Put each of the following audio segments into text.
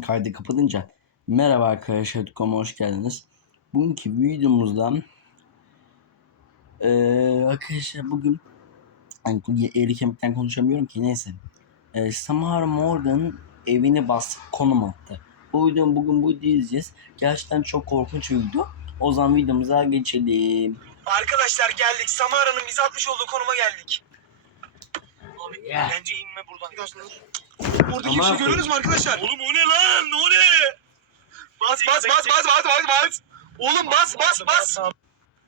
kaydı kapatınca merhaba arkadaşlar koma hoş geldiniz. Bugünkü videomuzda eee arkadaşlar bugün hani eğri kemikten konuşamıyorum ki neyse. Eee Samara Morgan evini bastık konum attı. Bu videomu bugün bu izleyeceğiz. Gerçekten çok korkunç bir video. O zaman videomuza geçelim. Arkadaşlar geldik. Samara'nın bize atmış olduğu konuma geldik. Abi Ya. bence inme buradan. Buradaki Ama- işi görüyorsunuz mu arkadaşlar? Oğlum o ne lan? O ne? Bas bas bas bas bas bas bas. Oğlum bas bas bas.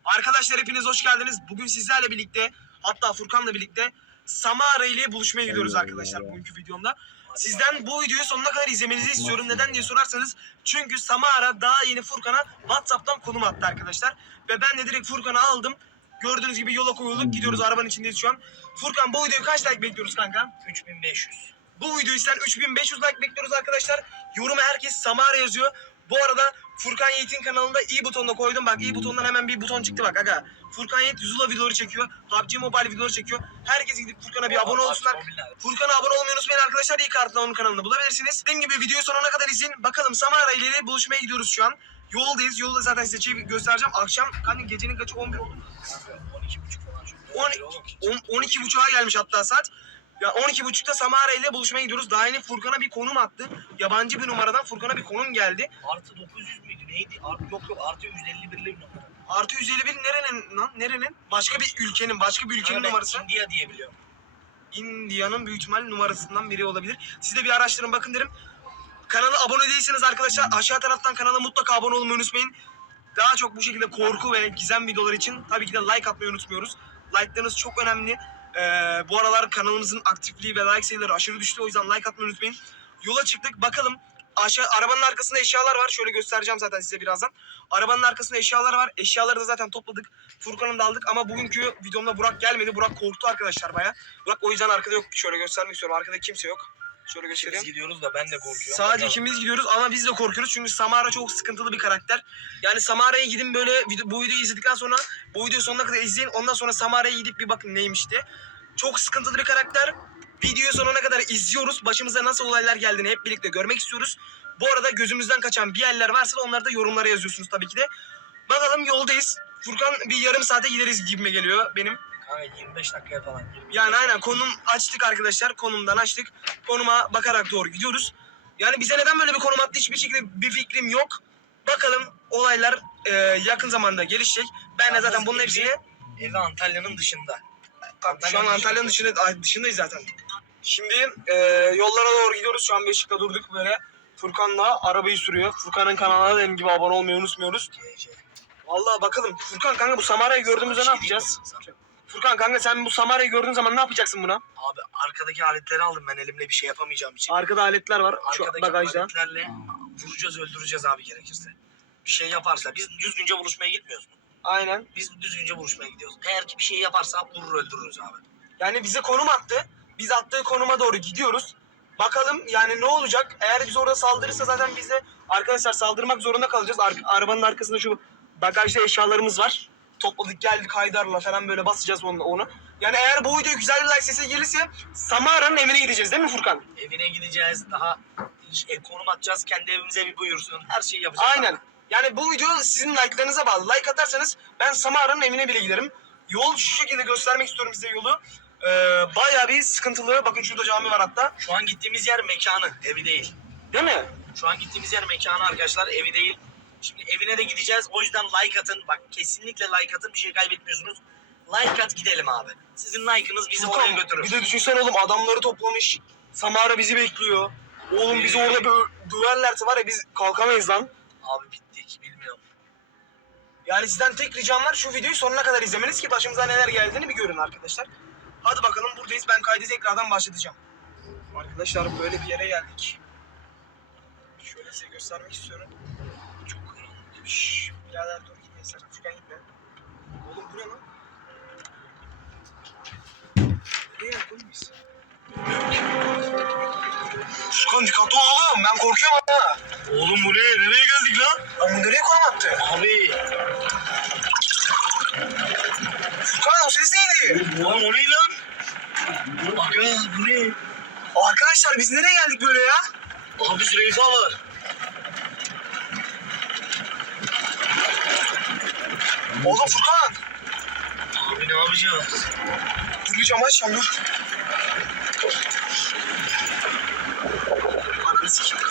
Arkadaşlar hepiniz hoş geldiniz. Bugün sizlerle birlikte hatta Furkan'la birlikte Samara ile buluşmaya gidiyoruz arkadaşlar bugünkü videomda. Sizden bu videoyu sonuna kadar izlemenizi istiyorum. Neden diye sorarsanız çünkü Samara daha yeni Furkan'a WhatsApp'tan konum attı arkadaşlar. Ve ben de direkt Furkan'ı aldım. Gördüğünüz gibi yola koyulduk gidiyoruz arabanın içindeyiz şu an. Furkan bu videoyu kaç like bekliyoruz kanka? 3500. Bu videoyu sen 3500 like bekliyoruz arkadaşlar. Yoruma herkes Samara yazıyor. Bu arada Furkan Yiğit'in kanalında i butonuna koydum. Bak i butonundan hemen bir buton çıktı bak aga. Furkan Yiğit Zula videoları çekiyor. PUBG Mobile videoları çekiyor. Herkes gidip Furkan'a bir abone olsunlar. Furkan'a abone olmayı unutmayın arkadaşlar. İlk kartla onun kanalında bulabilirsiniz. Dediğim gibi videoyu sonuna kadar izleyin. Bakalım Samara ile buluşmaya gidiyoruz şu an. Yoldayız. Yolda zaten size göstereceğim. Akşam hani gecenin kaçı 11 oldu. 12.5 falan. On- 10, 12 buçuğa gelmiş hatta saat. Ya 12 buçukta Samara ile buluşmaya gidiyoruz. Daha yeni Furkan'a bir konum attı. Yabancı bir numaradan Furkan'a bir konum geldi. Artı 900 müydü neydi? Artı, yok yok artı 151'li bir numara. Artı 151 nerenin lan? Nerenin? Başka bir ülkenin, başka bir ülkenin ben numarası. India diye biliyorum. India'nın büyük ihtimal numarasından biri olabilir. Siz de bir araştırın bakın derim. Kanala abone değilseniz arkadaşlar aşağı taraftan kanala mutlaka abone olmayı unutmayın. Daha çok bu şekilde korku ve gizem videolar için tabii ki de like atmayı unutmuyoruz. Like'larınız çok önemli. Ee, bu aralar kanalımızın aktifliği ve like sayıları aşırı düştü. O yüzden like atmayı unutmayın. Yola çıktık. Bakalım aşağı arabanın arkasında eşyalar var. Şöyle göstereceğim zaten size birazdan. Arabanın arkasında eşyalar var. Eşyaları da zaten topladık. Furkan'ı da aldık ama bugünkü videomda Burak gelmedi. Burak korktu arkadaşlar baya. Burak o yüzden arkada yok. Şöyle göstermek istiyorum. Arkada kimse yok. Şöyle göstereyim. gidiyoruz da ben de korkuyorum. Sadece Bakalım. ikimiz gidiyoruz ama biz de korkuyoruz çünkü Samara çok sıkıntılı bir karakter. Yani Samara'ya gidin böyle video- bu videoyu izledikten sonra bu videoyu sonuna kadar izleyin. Ondan sonra Samara'ya gidip bir bakın neymiş diye. Çok sıkıntılı bir karakter. Videoyu sonuna kadar izliyoruz. Başımıza nasıl olaylar geldiğini hep birlikte görmek istiyoruz. Bu arada gözümüzden kaçan bir yerler varsa da onları da yorumlara yazıyorsunuz tabii ki de. Bakalım yoldayız. Furkan bir yarım saate gideriz gibime geliyor benim. Kanka 25 dakikaya falan. 20 Yani aynen konum açtık arkadaşlar. Konumdan açtık. Konuma bakarak doğru gidiyoruz. Yani bize neden böyle bir konum attı hiçbir şekilde bir fikrim yok. Bakalım olaylar e, yakın zamanda gelişecek. Ben de zaten bunun hepsini Evi Antalya'nın dışında. Şu an Antalya'nın dışında, ay, dışındayız zaten. Şimdi e, yollara doğru gidiyoruz. Şu an Beşik'te durduk böyle. Furkan da arabayı sürüyor. Furkan'ın kanalına da gibi abone olmayı unutmuyoruz. GC. Vallahi bakalım. Furkan kanka bu Samara'yı gördüğümüzde ne yapacağız? Furkan kanka sen bu Samara'yı gördüğün zaman ne yapacaksın buna? Abi arkadaki aletleri aldım ben elimle bir şey yapamayacağım için. Arkada aletler var. Şu Arkadaki bagajda. aletlerle vuracağız öldüreceğiz abi gerekirse. Bir şey yaparsa biz düzgünce buluşmaya gitmiyoruz mu? Aynen. Biz düzgünce buluşmaya gidiyoruz. Eğer ki bir şey yaparsa vurur öldürürüz abi. Yani bize konum attı. Biz attığı konuma doğru gidiyoruz. Bakalım yani ne olacak? Eğer biz orada saldırırsa zaten biz de arkadaşlar saldırmak zorunda kalacağız. Ar- arabanın arkasında şu bagajda eşyalarımız var. Topladık geldik Haydar'la falan böyle basacağız onu. onu. Yani eğer bu video güzel bir like sesi gelirse Samara'nın evine gideceğiz değil mi Furkan? Evine gideceğiz. Daha e, konum atacağız. Kendi evimize bir buyursun. Her şeyi yapacağız. Aynen. Yani bu video sizin like'larınıza bağlı. Like atarsanız ben Samara'nın evine bile giderim. Yol şu şekilde göstermek istiyorum size yolu. Ee, bayağı bir sıkıntılı. Bakın şurada cami var hatta. Şu an gittiğimiz yer mekanı. Evi değil. Değil mi? Şu an gittiğimiz yer mekanı arkadaşlar. Evi değil. Şimdi evine de gideceğiz. O yüzden like atın. Bak kesinlikle like atın. Bir şey kaybetmiyorsunuz. Like at gidelim abi. Sizin like'ınız bizi Furkan, oraya götürür. Bir de düşünsene oğlum adamları toplamış. Samara bizi bekliyor. Oğlum bizi orada böyle döverlerse var ya biz kalkamayız lan. Abi bittik. Bilmiyorum. Yani sizden tek ricam var şu videoyu sonuna kadar izlemeniz ki başımıza neler geldiğini bir görün arkadaşlar. Hadi bakalım buradayız ben kaydı tekrardan başlatacağım. Arkadaşlar böyle bir yere geldik. Şöyle size göstermek istiyorum. Şşş birader dur gitme sakın Furkan gitme. Oğlum bu ne lan? Nereye oğlum biz? Furkan dikkatli ol oğlum ben korkuyorum ha. Oğlum bu ne? Nereye geldik lan? Lan bu nereye konum attı? Abi. Furkan o ses neydi? Oğlum o ne lan? Aga bu ne? Arkadaşlar biz nereye geldik böyle ya? Abi Züleyfa var. Oğlum Furkan. Abi ne yapacağız? Dur bir camı açacağım dur. Ananı sikeyim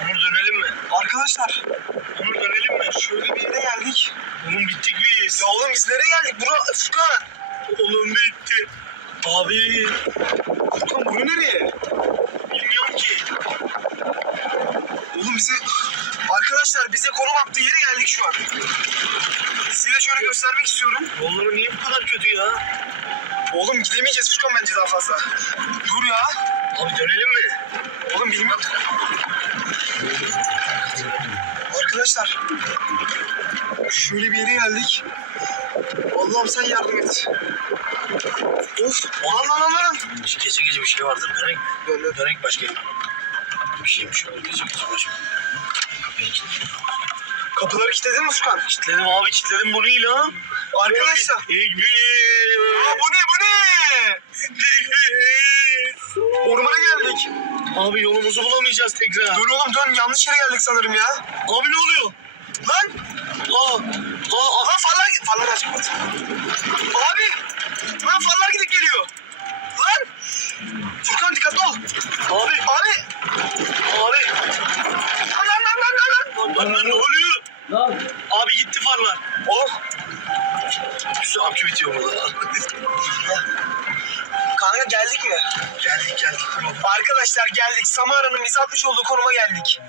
Onur dönelim mi? Arkadaşlar Onur dönelim mi? şöyle bir yere geldik. Oğlum bittik biz. Ya oğlum biz nereye geldik? Bura Furkan. Oğlum bitti. Abi Furkan bura nereye? bilmiyorum ki. Oğlum bize... Arkadaşlar bize konum attığı yere geldik şu an. Size şöyle göstermek istiyorum. Yolları niye bu kadar kötü ya? Oğlum gidemeyeceğiz Furkan bence daha fazla. Dur ya. Abi dönelim mi? Oğlum bilmiyorum. Arkadaşlar. Şöyle bir yere geldik. Allah'ım sen yardım et. Of. Lan lan lan lan. Gece gece bir şey vardır dönek. Dönek başka bir şeymiş öyle. Kapıyı kilitledim. Kapıları kilitledin mi Furkan? Kilitledim abi kilitledim bu ne lan? Arkadaşlar. İlk Aa, bu ne bu ne? Ormana geldik. Abi yolumuzu bulamayacağız tekrar. Dur oğlum dön yanlış yere geldik sanırım ya. Abi ne oluyor? Lan. Aa, aa, Lan farlar farlar aç kapat. Abi. Lan farlar gidip geliyor. Lan. Furkan dikkatli ol. abi. Geldik mi? geldik geldik. Arkadaşlar geldik. Samara'nın bize atmış olduğu konuma geldik.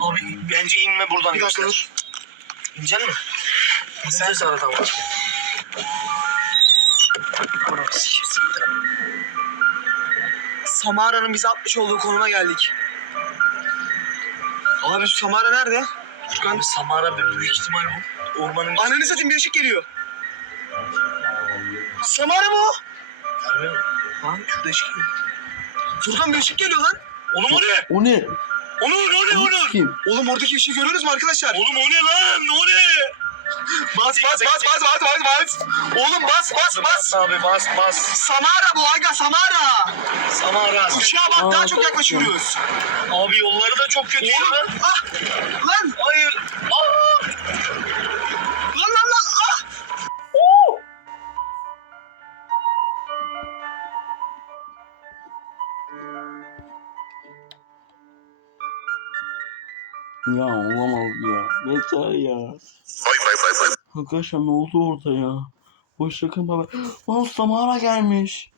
Abi bence inme buradan. Bir dakika dur. İneceksin mi? Sen- sonra tamam. Samara'nın bize atmış olduğu konuma geldik. Abi Samara nerede? Furkan. Abi Samara büyük ihtimal bu. Ormanın Ananı satayım bir ışık geliyor. Samara mı o? Görmüyor musun? Lan şurada ışık geliyor. Furkan bir ışık geliyor lan. Oğlum o ne? o ne? Onur o ne Onu Onur? sikeyim. Oğlum oradaki ışığı görüyorsunuz mu arkadaşlar? Oğlum o ne lan? O ne? Bas bas bas bas bas bas bas. Oğlum bas bas bas. Abi bas bas. Samara bu aga Samara. Samara. Uçağa bak Aa, daha çok yaklaşıyoruz. Abi yolları da çok kötü ya. Oğlum ah lan Hayır. Aa! Ya olamaz ya. Yeter ya. Arkadaşlar ne oldu orada ya? Şaka mı? Lan Samara gelmiş.